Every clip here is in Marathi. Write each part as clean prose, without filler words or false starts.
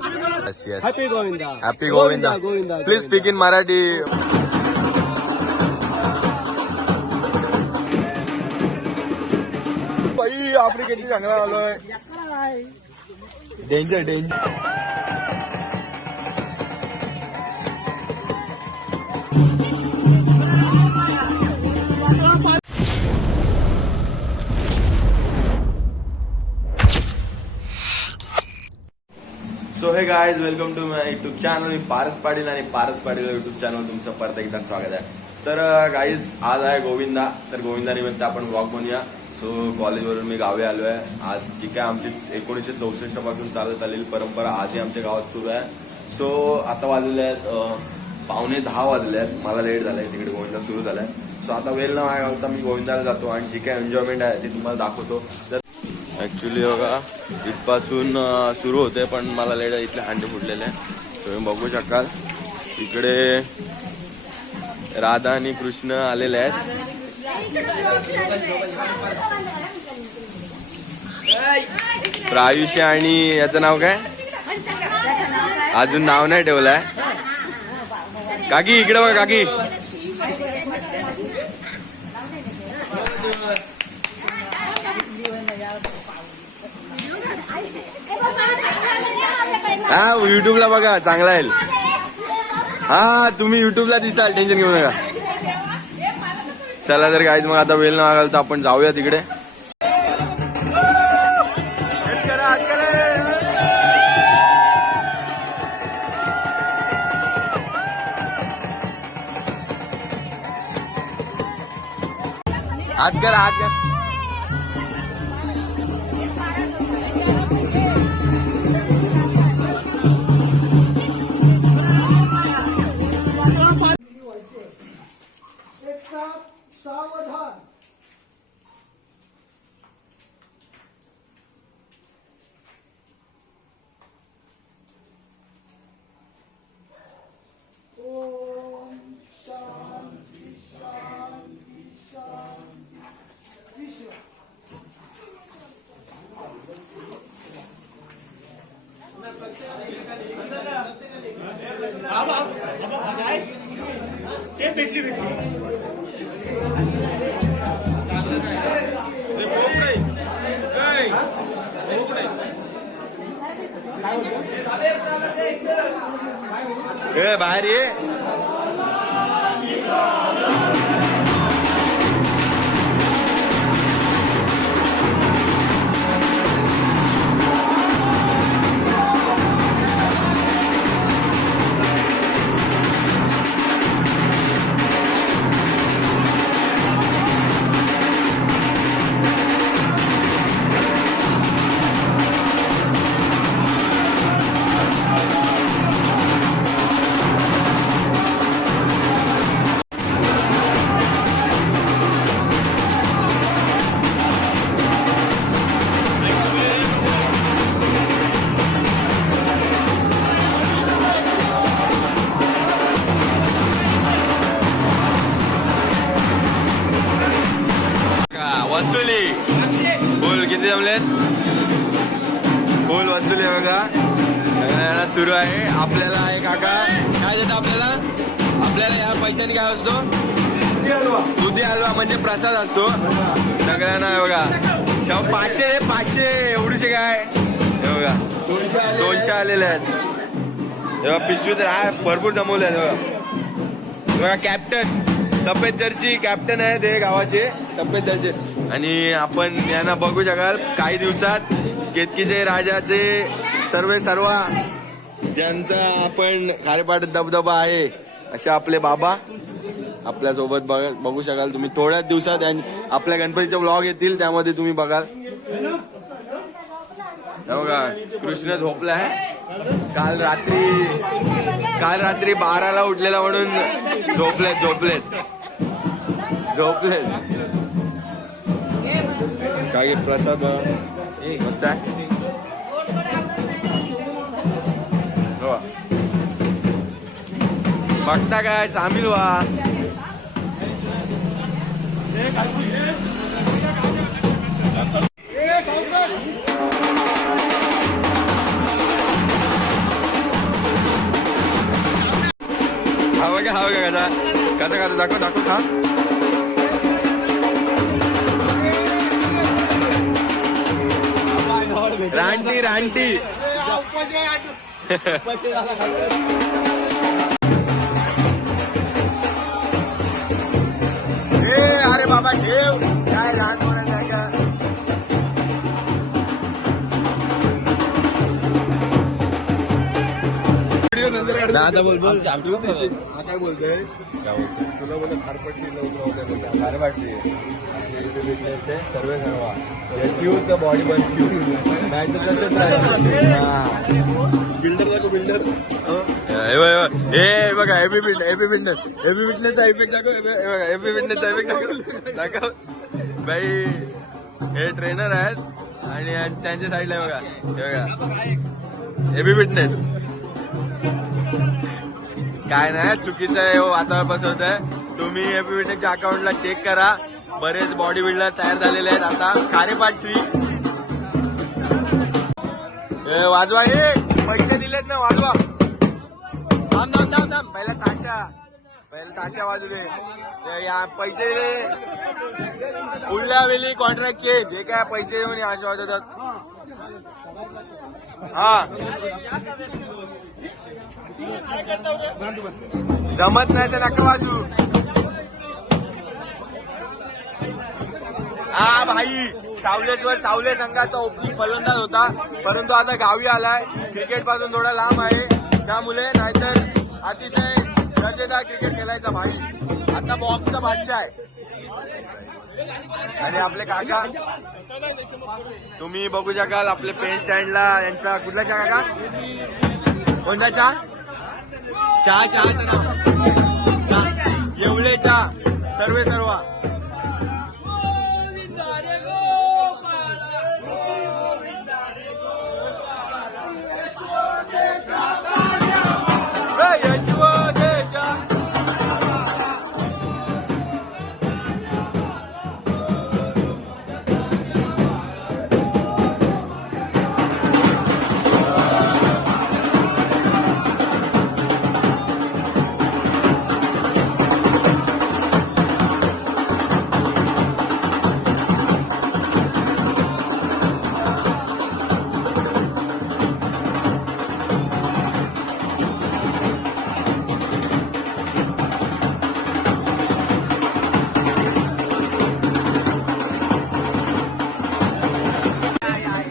Yes, yes. Happy Govinda. Happy Govinda. Govinda. Please speak in Marathi. बाई आफ्रिकेची जंगला आलोय. Danger danger. So hey guys welcome to my YouTube channel. मी पारस पाटील आणि पारस पाटील युट्यूब चॅनल तुमचं परत एकदा स्वागत आहे. तर गाईज आज आहे गोविंदा. तर गोविंदा निमित्त आपण व्लॉग बनवूया. सो कॉलेजवरून मी गावी आलो आहे. आज जी काय आमची 1964 पासून चालत आलेली परंपरा आजही आमच्या गावात सुरू आहे. सो आता वाजले आहेत 9:15 वाजले आहेत. मला लेट झालंय, तिकडे गोविंदा सुरू झालाय. सो आता वेळ न घालता मी गोविंदाला जातो आणि जी काय एन्जॉयमेंट आहे ती तुम्हाला दाखवतो. तर ऍक्च्युली बघा इथपासून सुरू होते, पण मला लेट इथले हांडे फुटलेले आहे. तुम्ही बघू शकाल इकडे राधा आणि कृष्ण आलेले आहेत. प्रायुष्य आणि याचं नाव काय अजून नाव नाही ठेवलंय. काकी इकडे बघा काकी. हा युट्यूबला बघा चांगला आहे. हा तुम्ही युट्यूबला दिसाल, टेन्शन घेऊ नका. चला तर गाईज मग आता वेळ न घालता आपण जाऊया तिकडे. हात कर हात कर. सावधान. ओम शांती शांती शांती. भेटली बाहेर ये. वसुली फुल किती जमलेत? फुल वसुली बघा सुरू आहे. आपल्याला आहे काका काय देतं आपल्याला? आपल्याला या पैशाने काय असतो? दुधी हलवा म्हणजे प्रसाद असतो सगळ्यांना. बघा 500 एवढीशे काय हे बघा 200 आलेले आहेत. तेव्हा पिशवी तर भरपूर जमवले आहेत. बघा कॅप्टन सफेद जर्सी कॅप्टन आहे ते गावाचे सफेद जर्सी. आणि आपण यांना बघू शकाल काही दिवसात केतकीचे राजाचे सर्व ज्यांचा आपण खारेपाट दबदबा आहे असे आपले बाबा आपल्या सोबत बघू शकाल तुम्ही. थोड्याच दिवसात आपल्या गणपतीचे व्लॉग येतील, त्यामध्ये तुम्ही बघाल. बघा कृष्ण झोपलाय. काल रात्री 12ला उठलेला म्हणून झोपलेत. काय प्रसाद मस्त आहे. बघता काय सामील व्हा. बघा कसा कसा कसा दाखव दाखव खा. रानटी रानटी अरे बाबा ठेव काय लहान मुलांसारखं. दादा बोल बोल काय बोलतोय तुला बोल फारपटली सर्व सर्व बॉडी बन नाही तर कसं बिल्डर दाखव बिल्डर हे बघा एबी फिटनेसचा इफेक्ट दाखव. एबी फिटनेसचा इफेक्ट दाखव भाई. हे ट्रेनर आहेत आणि त्यांच्या साईडला बघा हे बघा एबी फिटनेस. काय नाही चुकीचं आहे वातावरण पसरत आहे. तुम्ही एबी फिटनेसच्या अकाउंटला चेक करा. बरेच बॉडी बिल्डर तयार झालेले आहेत आता. खारेपाट श्री वाजवा हे पैसे दिलेत ना वाजवा. थांब थांब थांब थांब पहिला ताशा वाजू दे. या पैसे उडल्या वेळी कॉन्ट्रॅक्टचे जे काय पैसे देऊन असे वाजवतात. हा जमत नाही तर नका वाजू. हा भाई सावलेश्वर सावले संघाचा ओपनिंग फलंदाज होता परंतु आता गावी आलाय. क्रिकेट पासून थोडा लांब आहे त्यामुळे नाहीतर अतिशय दर्जेदार क्रिकेट खेळायचा भाई. आता बॉक्सचा बादशाह आहे. आणि आपले काका तुम्ही बघू शकाल आपले पेन स्टँडला यांचा कुठला चहा काका कोणता चहा चहाचं नाव येवले चहा सर्वे सर्व.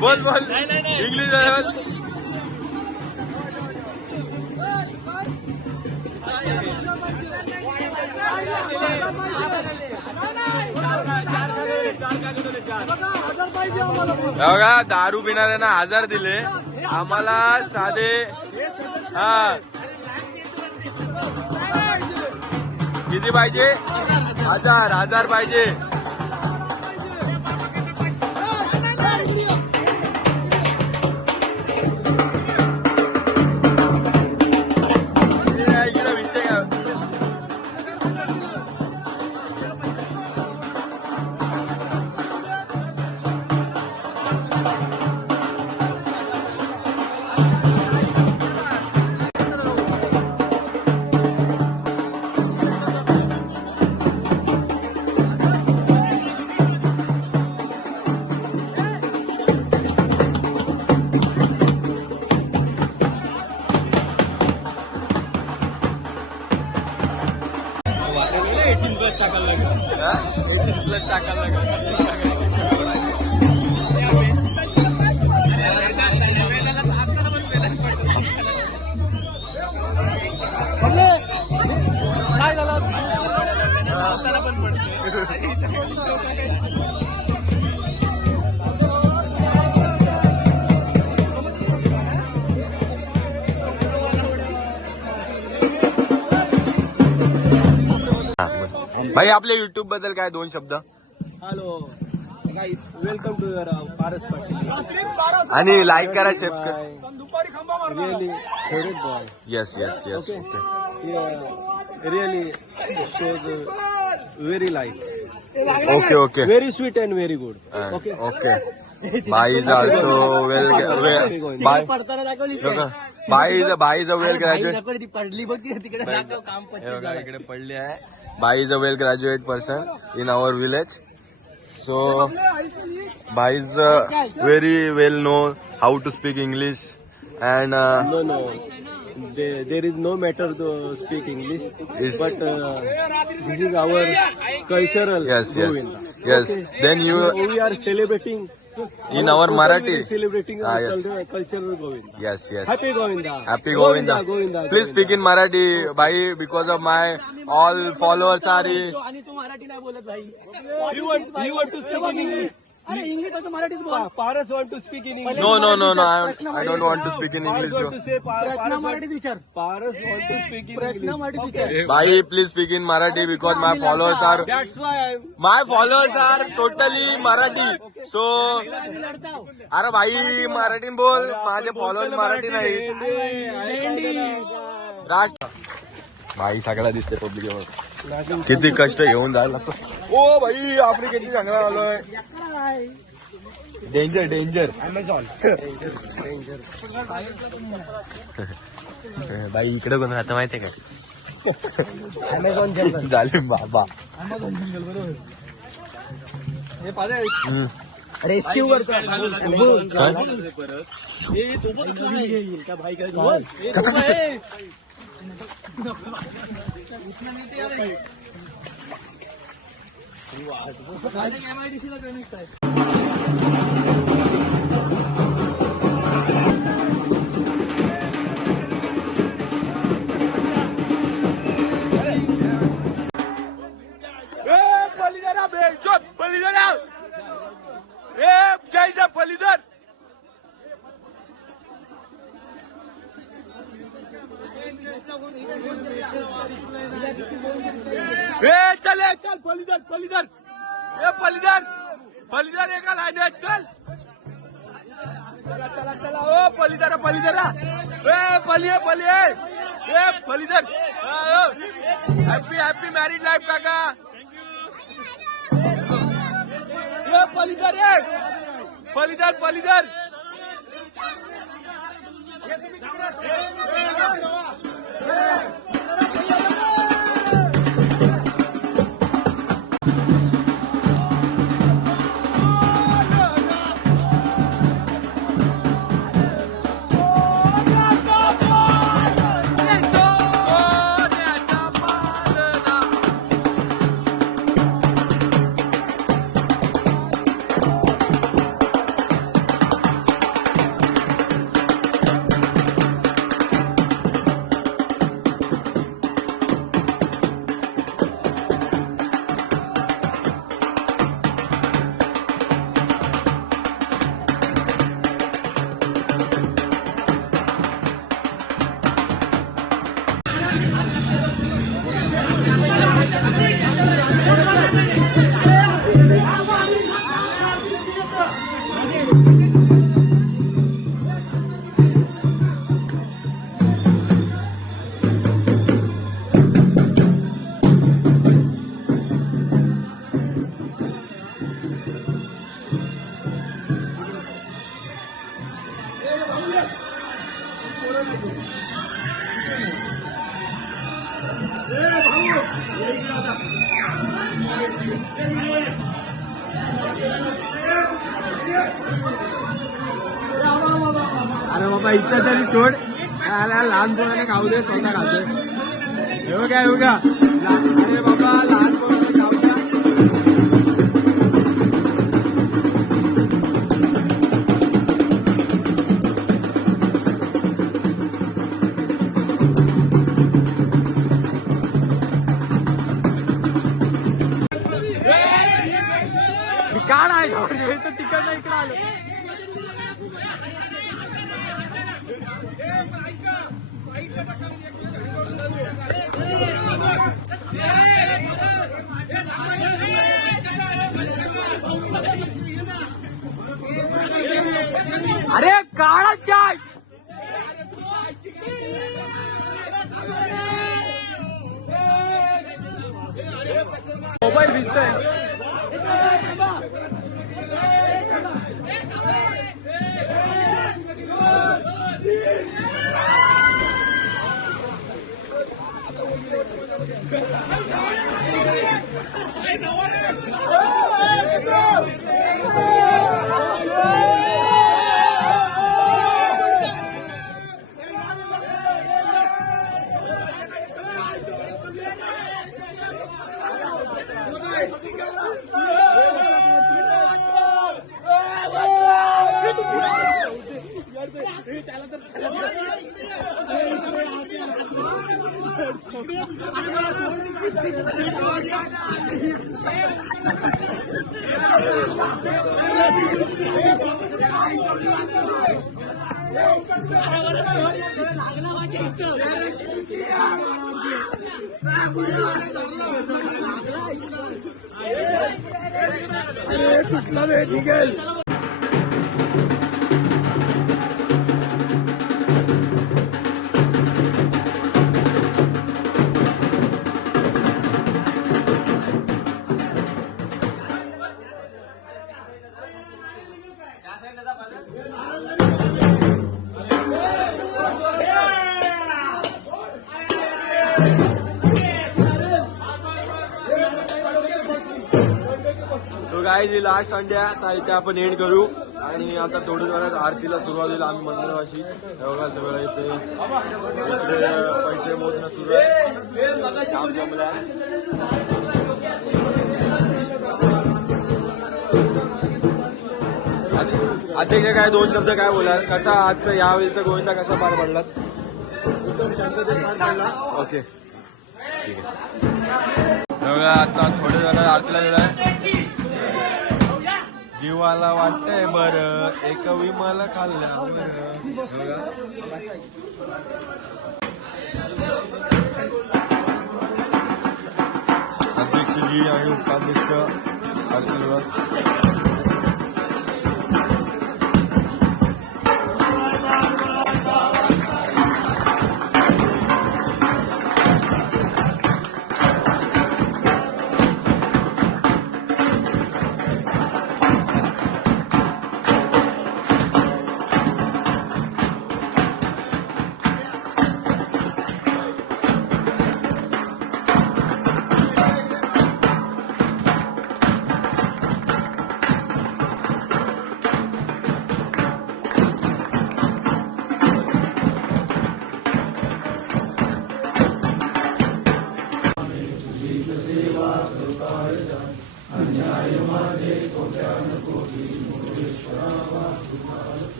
बोल बोल इंग्लिश बघा दारू पिणाऱ्यांना 1000 दिले आम्हाला साधे. हा किती पाहिजे 1000 पाहिजे. भाई आपल्या युट्यूब बद्दल काय 2 शब्द. Hello guys welcome to your Paras Patil आणि लाईक करा subscribe. Really favourite boy. Yes yes yes really shows very like. Okay okay very sweet and very good. Okay bye is also well bye. पडताना दाखवली बाई इज अ वेल ग्रॅज्युएट. ती पडली बघ तिकडे काम इकडे पडली आहे. बाई is a well graduate person in our village. So बाई is very well know how to speak English and No. There is no matter to speak English, It's- but this is our cultural. Yes. Govinda. Yes. Okay. Then you We are celebrating in our Marathi. Celebrating Ah, our yes. cultural Govinda. Yes. Happy Govinda. Happy Govinda. Govinda. Please speak in Marathi, bhai, because of my all followers are in. आणि तू मराठी नाही बोलत भाई. You want to speak in English. अरे इंग्लिश असं मराठीच बोल. Paras want to speak in English. No. I don't want to speak in English, Paras want bro. to say प्रश्न मराठीत विचार. Paras want to speak in प्रश्न English. मराठीत विचार. Bhai, please speak in Marathi because my followers are. That's why I'm. My followers are totally Marathi. So, आम्ही लढताव. अरे भाई मराठी बोल. माझे फॉलोअर्स मराठी नाही. राष्ट्र भाई सगळा दिसते पब्लिक किती कष्ट घेऊन जायला लागतो. ओ भाई आफ्रिकेची जंगलात आलोय. Danger Amazon. बाई इकडे कोण राहतं माहितीये का? Amazon jungle. झाले बाबा. रेस्क्यू करतो. MIDC ला कनेक्ट आहे. चल पलीदर एका लाईन चल. चला ओ पलीदर पलीदर हॅपी मॅरिड लाईफ काका. पलीदर अरे बाबा इथं तरी सोड. लहान पोराने खाऊ दे, स्वतः खाते. हे बघा अरे बाबा लहान पोराने खाऊ द्या. काय आहे तिकडनं इकडे आलो. अरे काळा चाय. मोबाईल भिजतोय. सो गाईज ही लास्ट संडे आहे आता इथे आपण एंड करू आणि आता थोड्या वेळात आरतीला सुरुवात होईल आम्ही मंदिरापाशी बघा सगळं इथे पैसे मोजणं सुरू आहे काम जमलं आजचे काय दोन शब्द काय बोलाल कसा आजचा यावेळीचा गोविंदा कसा पार पडलात एकदम शांततेत पार पडला. ओके ठीक आहे बघा आता थोड्या वेळात आरतीला गेलाय जीवाला वाटतंय बरं एक विमल खाल्ल्या बरं अध्यक्षजी आणि उपाध्यक्ष आरतीला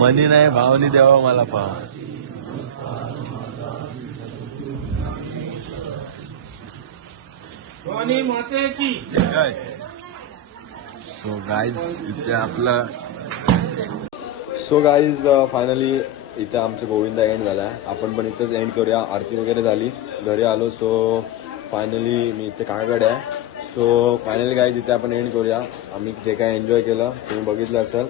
मनी नाही भावनी द्यावा मला पाव काय सो गाईज इथे आपलं फायनली इथे आमचं गोविंदा एंड झाला आहे आपण पण इथंच एंड करूया आरती वगैरे झाली घरी आलो सो फायनली मी इथे काकाकडे आहे सो फायनली गाईज इथे आपण एंड करूया आम्ही जे काय एन्जॉय केलं तुम्ही बघितलं असेल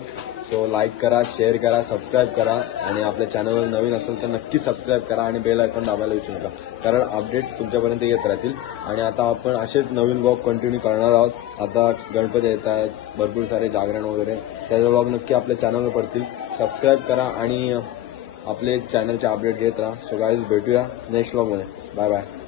सो लाईक करा शेअर करा सबस्क्राईब करा आणि आपल्या चॅनलवर नवीन असेल तर नक्की सबस्क्राईब करा आणि बेल आयकॉन दाबायला विसरू नका कारण अपडेट तुमच्यापर्यंत येत राहतील आणि आता आपण असेच नवीन ब्लॉग कंटिन्यू करणार आहोत आता गणपती येत आहेत भरपूर सारे जागरण वगैरे त्याचे ब्लॉग नक्की आपल्या चॅनलवर पडतील सबस्क्राईब करा आणि आपले चॅनलचे अपडेट घेत राहा सो गाईज भेटूया नेक्स्ट ब्लॉगमध्ये बाय बाय